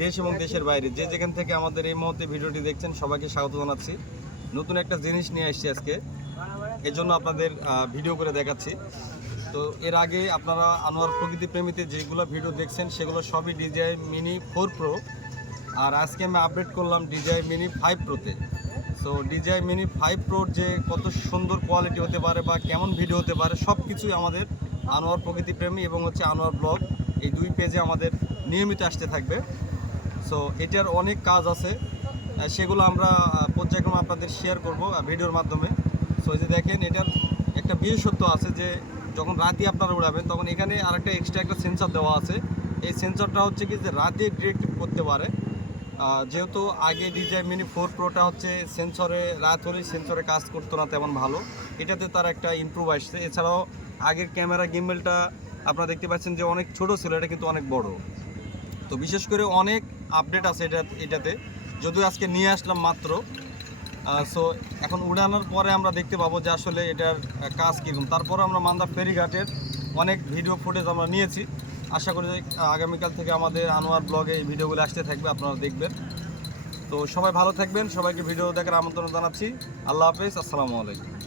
দেশ এবং দেশের বাইরে যে যেখান থেকে আমাদের এই মুহূর্তে ভিডিওটি দেখছেন সবাইকে স্বাগত জানাচ্ছি। নতুন একটা জিনিস নিয়ে আসছি আজকে, এর জন্য আপনাদের ভিডিও করে দেখাচ্ছি। তো এর আগে আপনারা আনোয়ার প্রকৃতি প্রেমীতে যেগুলো ভিডিও দেখছেন সেগুলো সবই DJI Mini 4 Pro, আর আজকে আমি আপডেট করলাম DJI Mini 5 Proতে। সো DJI Mini 5 Pro যে কত সুন্দর কোয়ালিটি হতে পারে বা কেমন ভিডিও হতে পারে সব কিছুই আমাদের আনোয়ার প্রকৃতি প্রেমী এবং আনোয়ার ব্লগ এই দুই পেজে আমাদের নিয়মিত আসতে থাকবে। সো এটার অনেক কাজ আছে, সেগুলো আমরা পর্যায়ক্রমে আপনাদের শেয়ার করব ভিডিওর মাধ্যমে। সো এই যে দেখেন, এটার একটা বিশেষত্ব আছে যে যখন রাতে আপনারা উড়াবেন তখন এখানে আরেকটা এক্সট্রা একটা সেন্সর দেওয়া আছে। এই সেন্সরটা হচ্ছে কি যে রাতে ডিটেক্ট করতে পারে। যেহেতু আগে DJI Mini 4 Proটা হচ্ছে সেন্সরে রাত হলেই সেন্সরে কাজ করতো না তেমন ভালো, এটাতে তার একটা ইমপ্রুভ আসছে। এছাড়াও আগের ক্যামেরা গিম্বলটা আপনারা দেখতে পাচ্ছেন যে অনেক ছোট ছিল, এটা কিন্তু অনেক বড়। তো বিশেষ করে অনেক আপডেট আছে এটাতে, যদিও আজকে নিয়ে আসলাম মাত্র। সো এখন উড়ানোর পরে আমরা দেখতে পাবো যে আসলে এটার কাজ কীরকম। তারপর আমরা মান্দা ফেরিঘাটের অনেক ভিডিও ফুটেজ আমরা নিয়েছি। আশা করি আগামীকাল থেকে আমাদের আনোয়ার ব্লগে এই ভিডিওগুলো আসতে থাকবে, আপনারা দেখবেন। তো সবাই ভালো থাকবেন, সবাইকে ভিডিও দেখার আমন্ত্রণ জানাচ্ছি। আল্লাহ হাফেজ, আসসালামু আলাইকুম।